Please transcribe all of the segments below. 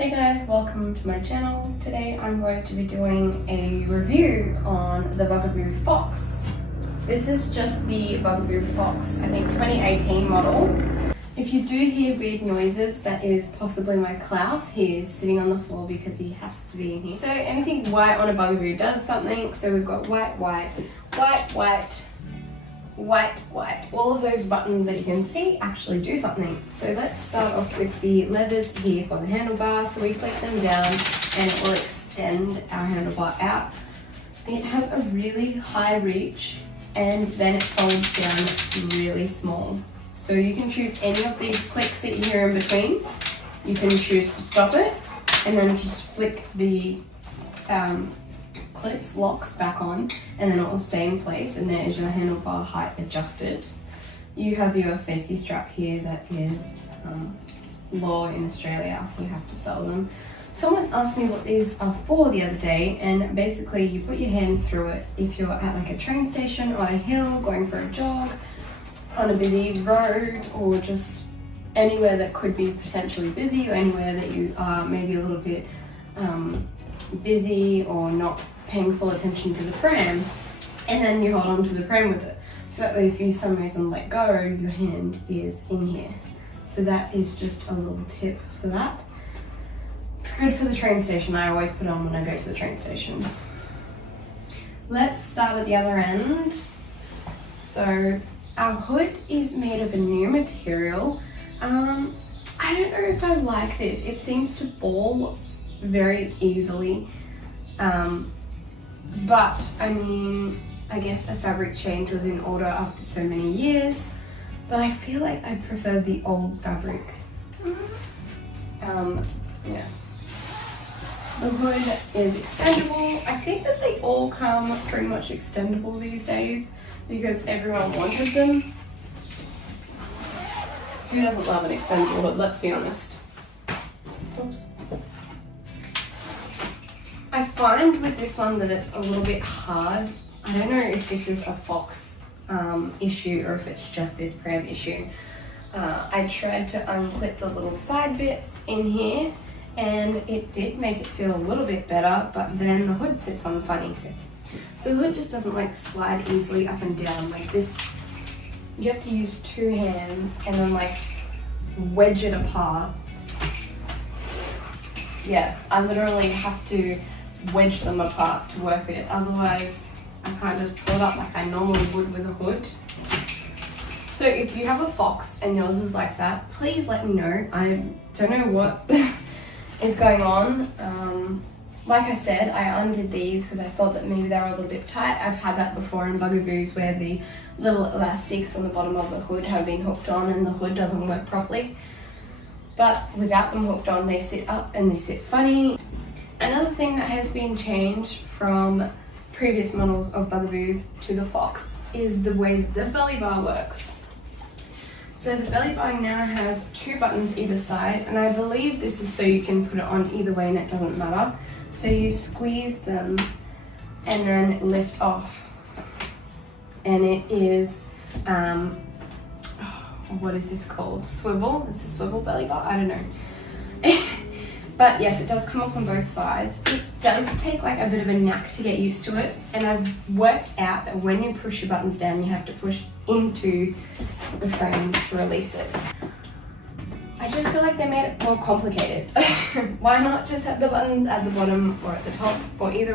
Hey guys, welcome to my channel. Today I'm going to be doing a review on the Bugaboo Fox. This is just the Bugaboo Fox, I think 2018 model. If you do hear weird noises, that is possibly my Klaus. He is sitting on the floor because he has to be in here. So anything white on a Bugaboo does something. So we've got white, white, white, white, white, white. All of those buttons that you can see actually do something. So let's start off with the levers here for the handlebar. So we click them down and it will extend our handlebar out. It has a really high reach and then it folds down really small. So you can choose any of these clicks that you hear in between. You can choose to stop it and then just flick the locks back on, and then it will stay in place, and there is your handlebar height adjusted. You have your safety strap here that is law in Australia. We have to sell them. Someone asked me what these are for the other day, and basically you put your hand through it if you're at like a train station, on a hill, going for a jog, on a busy road, or just anywhere that could be potentially busy, or anywhere that you are maybe a little bit busy or not paying full attention to the pram, and then you hold on to the pram with it. So that way if you for some reason let go, your hand is in here. So that is just a little tip for that. It's good for the train station. I always put it on when I go to the train station. Let's start at the other end. So our hood is made of a new material. I don't know if I like this. It seems to ball very easily. But I mean, I guess a fabric change was in order after so many years, but I feel like I prefer the old fabric. Yeah. The hood is extendable. I think that they all come pretty much extendable these days because everyone wanted them. Who doesn't love an extendable hood? Let's be honest. Oops. I find with this one that it's a little bit hard. I don't know if this is a Fox issue or if it's just this Pram issue. I tried to unclip the little side bits in here and it did make it feel a little bit better, but then the hood sits on funny. So the hood just doesn't like slide easily up and down like this. You have to use two hands and then like wedge it apart. Yeah, I literally have to wedge them apart to work it. Otherwise, I can't just pull it up like I normally would with a hood. So if you have a Fox and yours is like that, please let me know. I don't know what is going on. Like I said, I undid these because I thought that maybe they were a little bit tight. I've had that before in Bugaboos where the little elastics on the bottom of the hood have been hooked on and the hood doesn't work properly. But without them hooked on, they sit up and they sit funny. Another thing that has been changed from previous models of Bugaboos to the Fox is the way the belly bar works. So the belly bar now has two buttons either side, and I believe this is so you can put it on either way and it doesn't matter. So you squeeze them and then lift off, and it is what is this called? Swivel. It's a swivel belly bar. I don't know. But yes, it does come up on both sides. It does take like a bit of a knack to get used to it, and I've worked out that when you push your buttons down, you have to push into the frame to release it. I just feel like they made it more complicated. Why not just have the buttons at the bottom or at the top or either?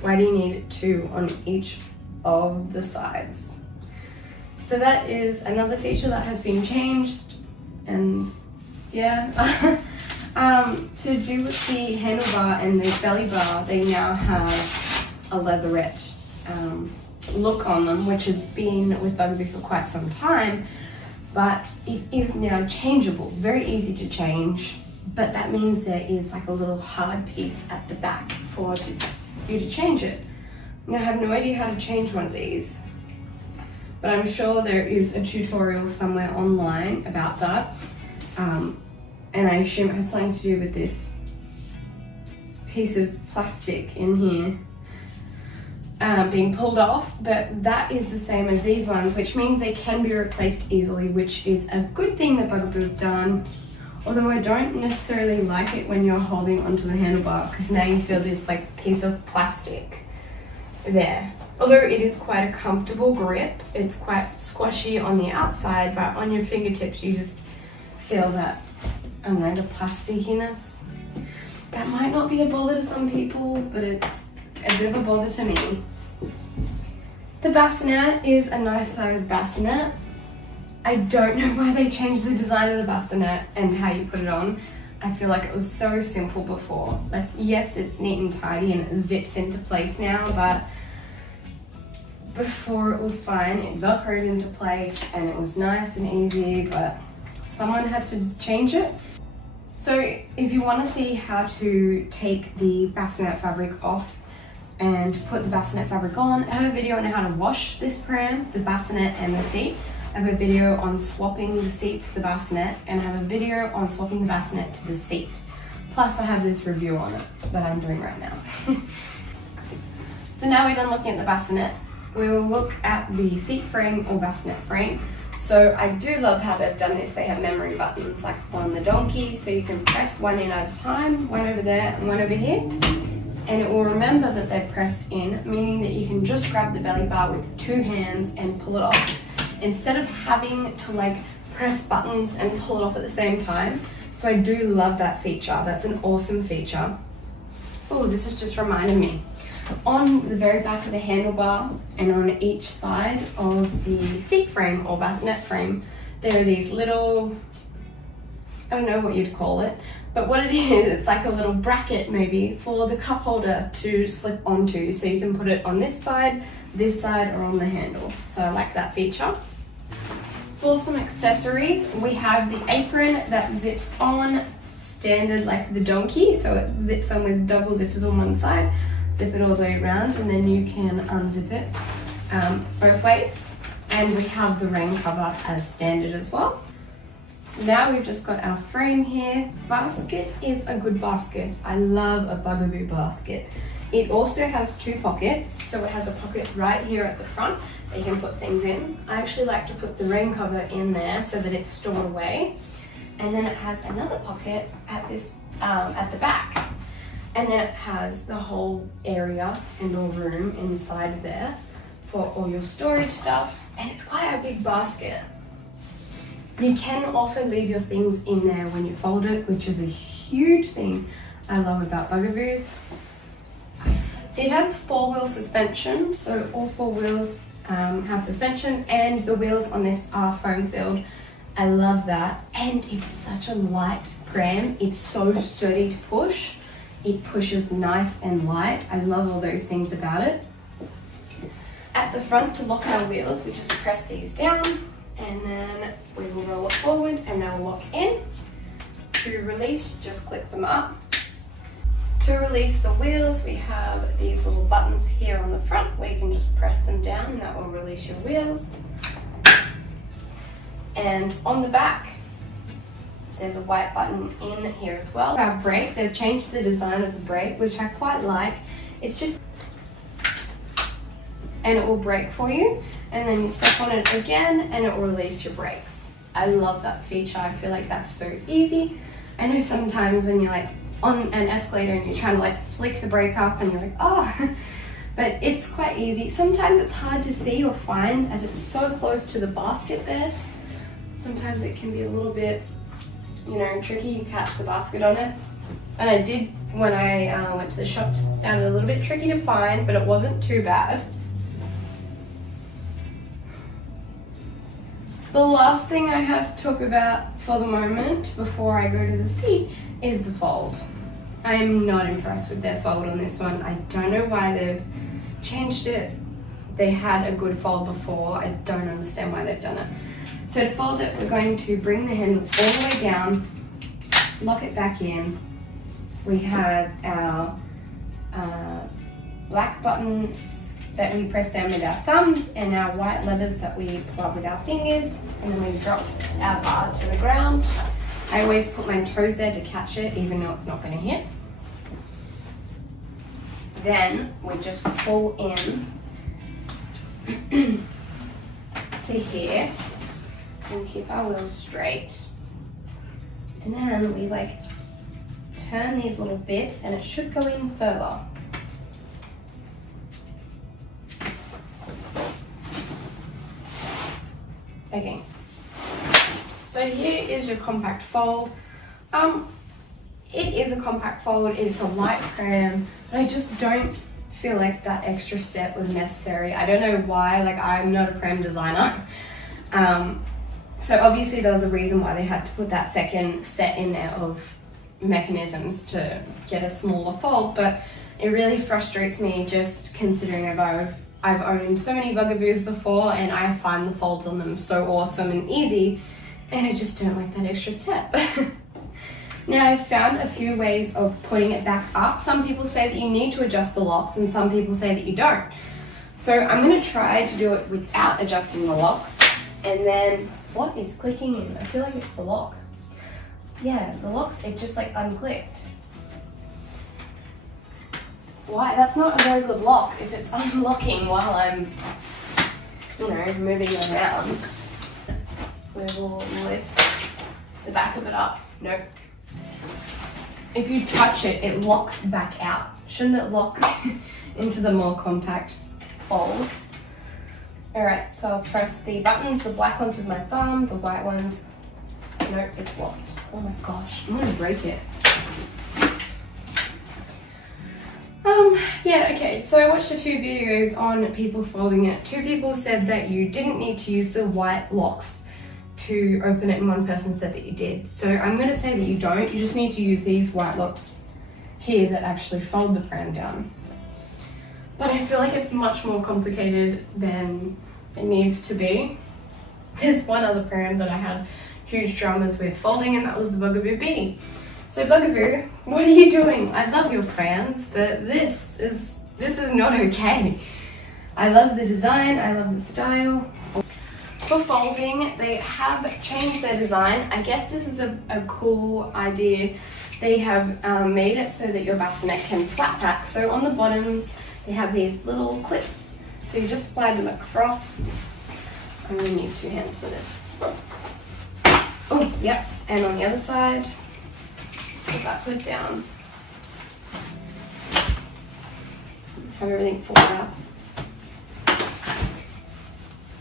Why do you need two on each of the sides? So that is another feature that has been changed, and yeah. To do with the handlebar and the belly bar, they now have a leatherette look on them, which has been with Bugaboo for quite some time, but it is now changeable, very easy to change, but that means there is like a little hard piece at the back for you to change it. Now I have no idea how to change one of these, but I'm sure there is a tutorial somewhere online about that. And I assume it has something to do with this piece of plastic in here being pulled off, but that is the same as these ones, which means they can be replaced easily, which is a good thing that Bugaboo have done. Although I don't necessarily like it when you're holding onto the handlebar, because now you feel this like piece of plastic there. Although it is quite a comfortable grip, it's quite squashy on the outside, but on your fingertips you just feel that, I don't know, the plasticiness. That might not be a bother to some people, but it's a bit of a bother to me. The bassinet is a nice size bassinet. I don't know why they changed the design of the bassinet and how you put it on. I feel like it was so simple before. Like, yes, it's neat and tidy and it zips into place now, but before it was fine. It velcroed into place and it was nice and easy, but someone had to change it. So if you want to see how to take the bassinet fabric off and put the bassinet fabric on, I have a video on how to wash this pram, the bassinet and the seat. I have a video on swapping the seat to the bassinet, and I have a video on swapping the bassinet to the seat. Plus I have this review on it that I'm doing right now. So now we're done looking at the bassinet, we will look at the seat frame or bassinet frame. So I do love how they've done this. They have memory buttons like on the donkey, so you can press one in at a time, one over there and one over here. And it will remember that they're pressed in, meaning that you can just grab the belly bar with 2 hands and pull it off, instead of having to like press buttons and pull it off at the same time. So I do love that feature. That's an awesome feature. Oh, this has just reminded me. On the very back of the handlebar and on each side of the seat frame or bassinet frame, there are these little, I don't know what you'd call it, but what it is, it's like a little bracket maybe for the cup holder to slip onto, so you can put it on this side, or on the handle. So I like that feature. For some accessories, we have the apron that zips on standard like the donkey, so it zips on with double zippers on one side, zip it all the way around, and then you can unzip it both ways. And we have the rain cover as standard as well. Now we've just got our frame here. Basket is a good basket. I love a Bugaboo basket. It also has 2 pockets, so it has a pocket right here at the front that you can put things in. I actually like to put the rain cover in there so that it's stored away. And then it has another pocket at this at the back. And then it has the whole area and or room inside there for all your storage stuff. And it's quite a big basket. You can also leave your things in there when you fold it, which is a huge thing I love about Bugaboos. It has 4-wheel suspension, so all 4 wheels have suspension, and the wheels on this are foam filled. I love that. And it's such a light pram. It's so sturdy to push. It pushes nice and light. I love all those things about it. At the front, to lock our wheels, we just press these down and then we will roll it forward and they will lock in. To release, just click them up. To release the wheels, we have these little buttons here on the front where you can just press them down and that will release your wheels. And on the back, there's a white button in here as well. Our brake, they've changed the design of the brake, which I quite like. It's just, and it will brake for you, and then you step on it again and it will release your brakes. I love that feature. I feel like that's so easy. I know sometimes when you're like on an escalator and you're trying to like flick the brake up and you're like, oh, but it's quite easy. Sometimes it's hard to see or find as it's so close to the basket there. Sometimes it can be a little bit, you know, tricky. You catch the basket on it. And I did when I went to the shops, found it a little bit tricky to find, but it wasn't too bad. The last thing I have to talk about for the moment before I go to the seat is the fold. I am not impressed with their fold on this one. I don't know why they've changed it. They had a good fold before. I don't understand why they've done it. So to fold it, we're going to bring the handle all the way down, lock it back in. We have our black buttons that we press down with our thumbs and our white levers that we pull up with our fingers, and then we drop our bar to the ground. I always put my toes there to catch it, even though it's not going to hit. Then we just pull in to here and keep our wheels straight. And then we like turn these little bits and it should go in further. Okay, so here is your compact fold. It is a compact fold, it's a light pram, but I just don't feel like that extra step was necessary. I don't know why, like I'm not a pram designer. So obviously there was a reason why they had to put that second set in there of mechanisms to get a smaller fold, but it really frustrates me just considering I've owned so many Bugaboos before and I find the folds on them so awesome and easy, and I just don't like that extra step. Now I've found a few ways of putting it back up. Some people say that you need to adjust the locks and some people say that you don't. So I'm going to try to do it without adjusting the locks. And then, what is clicking in? I feel like it's the lock. Yeah, the locks, it just like unclicked. Why? That's not a very good lock if it's unlocking while I'm, you know, moving around. We will lift the back of it up. Nope. If you touch it, it locks back out. Shouldn't it lock into the more compact fold? Alright, so I'll press the buttons, the black ones with my thumb, the white ones, nope, it's locked. Oh my gosh, I'm gonna break it. Yeah, okay, so I watched a few videos on people folding it. 2 people said that you didn't need to use the white locks to open it, and 1 person said that you did. So I'm going to say that you don't, you just need to use these white locks here that actually fold the pram down. But I feel like it's much more complicated than it needs to be. There's one other pram that I had huge dramas with folding, and that was the Bugaboo B. So Bugaboo, what are you doing? I love your prams, but this is not okay. I love the design, I love the style. For folding, they have changed their design. I guess this is a cool idea. They have made it so that your bassinet can flat pack. So on the bottoms, they have these little clips. So you just slide them across. I'm gonna need 2 hands for this. Oh, yep. And on the other side, put that hood down. Have everything fold out.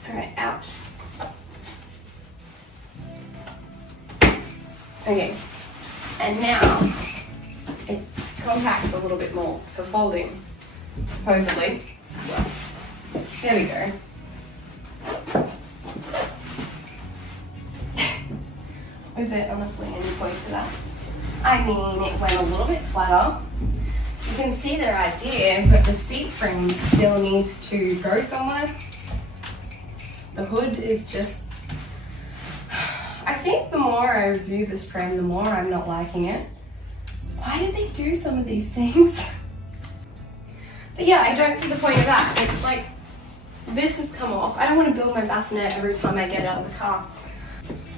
Alright, out. Okay, and now it compacts a little bit more for folding, supposedly. Well, there we go. Was there honestly any point to that? I mean, it went a little bit flatter. You can see their idea, but the seat frame still needs to go somewhere. The hood is just... I think the more I review this pram, the more I'm not liking it. Why did they do some of these things? But yeah, I don't see the point of that. It's like, this has come off. I don't want to build my bassinet every time I get out of the car.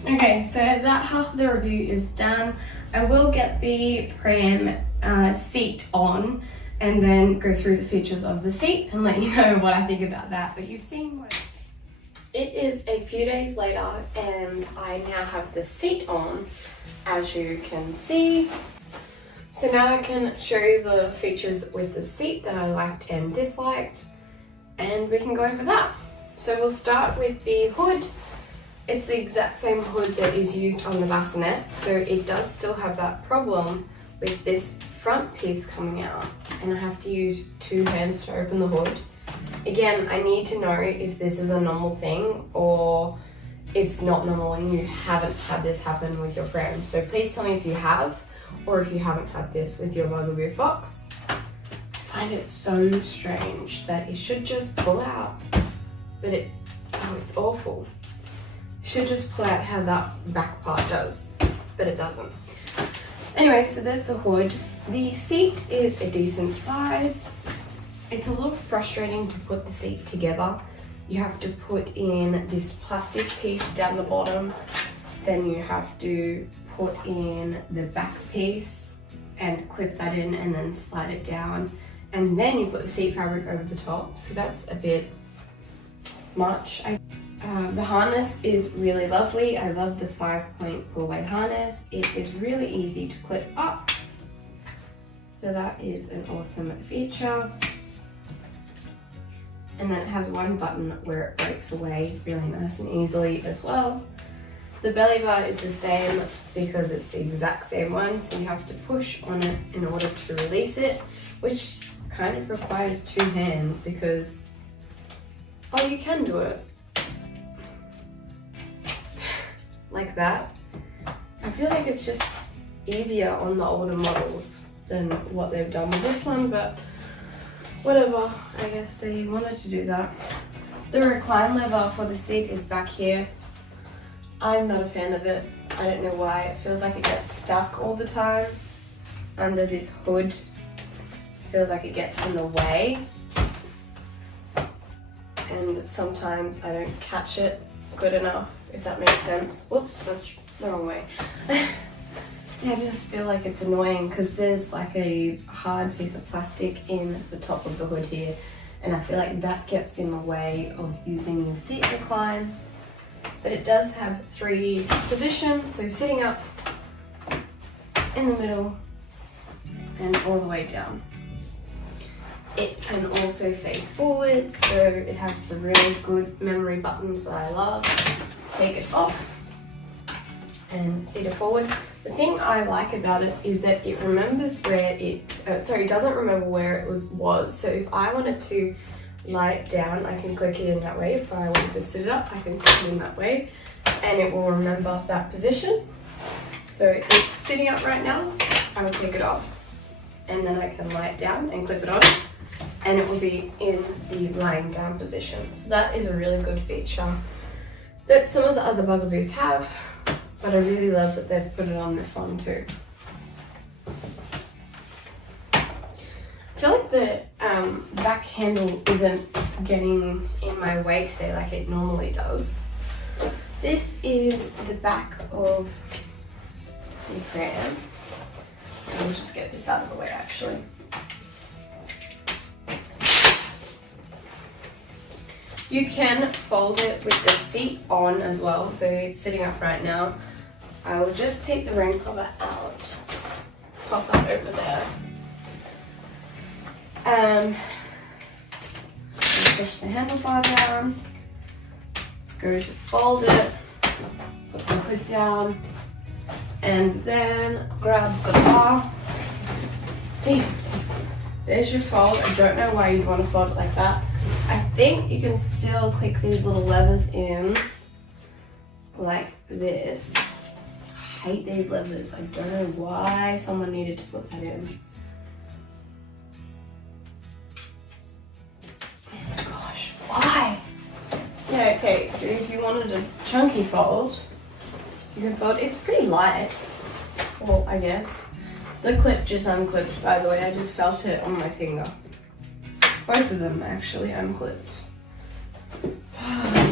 Okay, so that half of the review is done. I will get the pram seat on and then go through the features of the seat and let you know what I think about that. But you've seen what... It is a few days later and I now have the seat on, as you can see. So now I can show you the features with the seat that I liked and disliked, and we can go over that. So we'll start with the hood. It's the exact same hood that is used on the bassinet, so it does still have that problem with this front piece coming out, and I have to use 2 hands to open the hood. Again, I need to know if this is a normal thing or it's not normal and you haven't had this happen with your pram. So please tell me if you have, or if you haven't had this with your Bugaboo Fox. I find it so strange that it should just pull out, but it's awful. It should just pull out how that back part does, but it doesn't. Anyway, so there's the hood. The seat is a decent size. It's a little frustrating to put the seat together. You have to put in this plastic piece down the bottom, then you have to put in the back piece and clip that in and then slide it down, and then you put the seat fabric over the top, so that's a bit much. The harness is really lovely. I love the 5-point pull-away harness. It is really easy to clip up. So that is an awesome feature. And then it has one button where it breaks away really nice and easily as well. The belly bar is the same because it's the exact same one, so you have to push on it in order to release it, which kind of requires 2 hands because, oh, you can do it like that. I feel like it's just easier on the older models than what they've done with this one, but whatever, I guess they wanted to do that. The recline lever for the seat is back here. I'm not a fan of it. I don't know why. It feels like it gets stuck all the time under this hood. It feels like it gets in the way. And sometimes I don't catch it good enough, if that makes sense. Whoops, that's the wrong way. I just feel like it's annoying because there's like a hard piece of plastic in the top of the hood here, and I feel like that gets in the way of using the seat recline. But it does have 3 positions, so sitting up, in the middle, and all the way down. It can also face forward, so it has some really good memory buttons that I love. Take it off and sit it forward. The thing I like about it is that it remembers where it doesn't remember where it was. So if I wanted to lie it down, I can click it in that way. If I wanted to sit it up, I can click it in that way, and it will remember that position. So it's sitting up right now, I will take it off, and then I can lie it down and clip it on, and it will be in the lying down position. So that is a really good feature that some of the other Bugaboos have. But I really love that they've put it on this one too. I feel like the back handle isn't getting in my way today like it normally does. This is the back of the Pram. I'll just get this out of the way actually. You can fold it with the seat on as well, so it's sitting up right now. I will just take the rain cover out, pop that over there. Push the handlebar down, go to fold it, put the hood down, and then grab the bar. Hey, there's your fold. I don't know why you'd want to fold it like that. I think you can still click these little levers in like this. I hate these levers. I don't know why someone needed to put that in. Oh my gosh, why? Yeah, okay, so if you wanted a chunky fold, you can fold. It's pretty light. Well, I guess. The clip just unclipped, by the way. I just felt it on my finger. Both of them actually unclipped.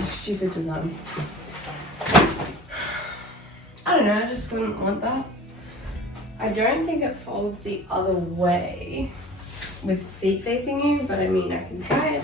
Stupid design. I don't know, I just wouldn't want that. I don't think it folds the other way with the seat facing you, but I mean, I can try it.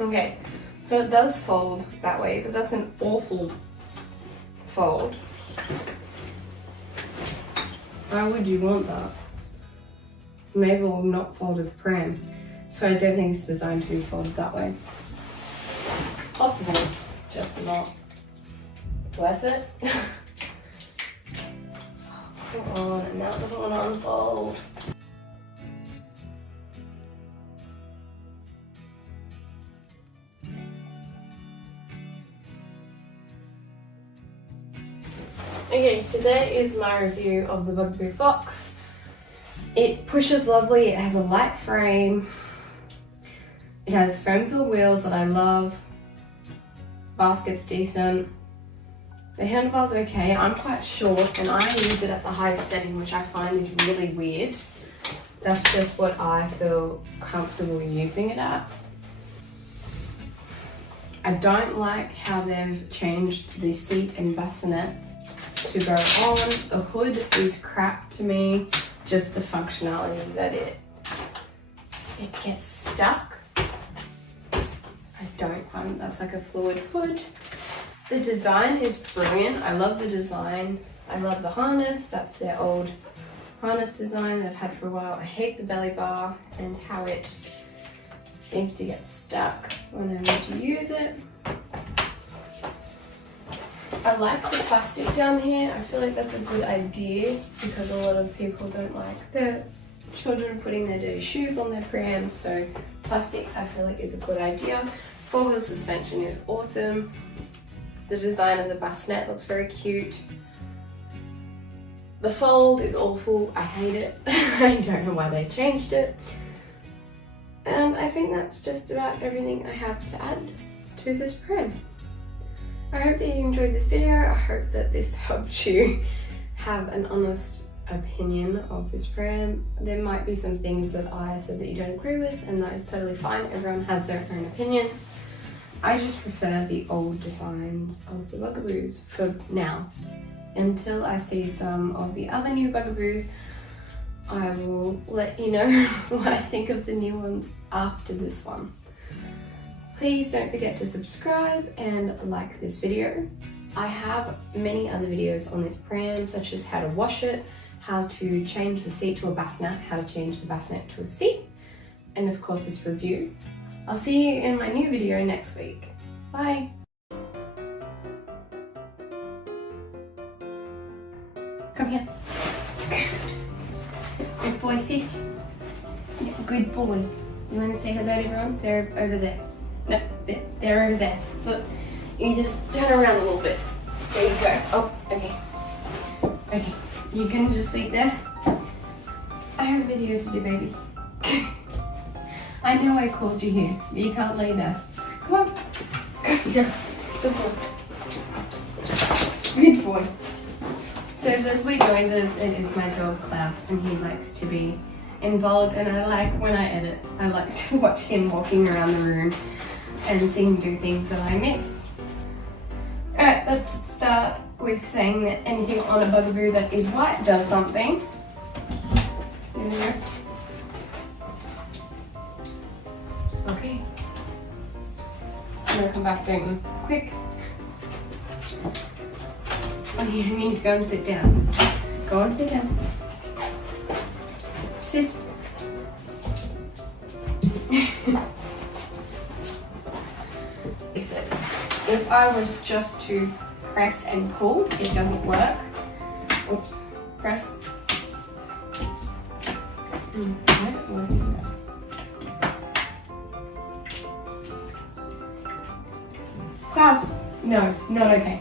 Okay, so it does fold that way, but that's an awful fold. Why would you want that? You may as well not fold the Pram. So I don't think it's designed to be folded that way. Possible, just not worth it. Come on, and now it doesn't want to unfold. Okay, so there is my review of the Bugaboo Fox. It pushes lovely, it has a light frame, It has foam fill wheels that I love. Basket's decent. The handlebar's okay. I'm quite short and I use it at the highest setting, which I find is really weird. That's just what I feel comfortable using it at. I don't like how they've changed the seat and bassinet to go on. The hood is crap to me. Just the functionality that it gets stuck. I don't find that's like a fluid hood. The design is brilliant. I love the design. I love the harness. That's their old harness design they've had for a while. I hate the belly bar and how it seems to get stuck when I need to use it. I like the plastic down here. I feel like that's a good idea because a lot of people don't like their children putting their dirty shoes on their prams, so plastic I feel like is a good idea. 4-wheel suspension is awesome. The design of the bassinet looks very cute. The fold is awful. I hate it. I don't know why they changed it. And I think that's just about everything I have to add to this pram. I hope that you enjoyed this video. I hope that this helped you have an honest opinion of this pram. There might be some things that I said that you don't agree with, and that is totally fine. Everyone has their own opinions. I just prefer the old designs of the Bugaboos for now. Until I see some of the other new Bugaboos, I will let you know what I think of the new ones after this one. Please don't forget to subscribe and like this video. I have many other videos on this pram, such as how to wash it, how to change the seat to a bassinet, how to change the bassinet to a seat, and of course this review. I'll see you in my new video next week. Bye! Come here. Good boy, sit. Good boy. You want to say hello to everyone? They're over there. No, they're over there. Look, you just turn around a little bit. There you go. Oh, okay. Okay, you can just sit there. I have a video to do, baby. I know I called you here, but you can't lay there. Come on. Yeah, good boy. Good boy. So if there's weird noises, it is my dog Klaus, and he likes to be involved, and I like, when I edit, I like to watch him walking around the room and see him do things that I miss. Alright, let's start with saying that anything on a Bugaboo that is white does something. There we go. Okay. I'm gonna come back, don't you? Quick. Oh, you need to go and sit down. Go and sit down. Sit. If I was just to press and pull, it doesn't work. Oops. Press. Why don't work in there? Klaus! No, not okay.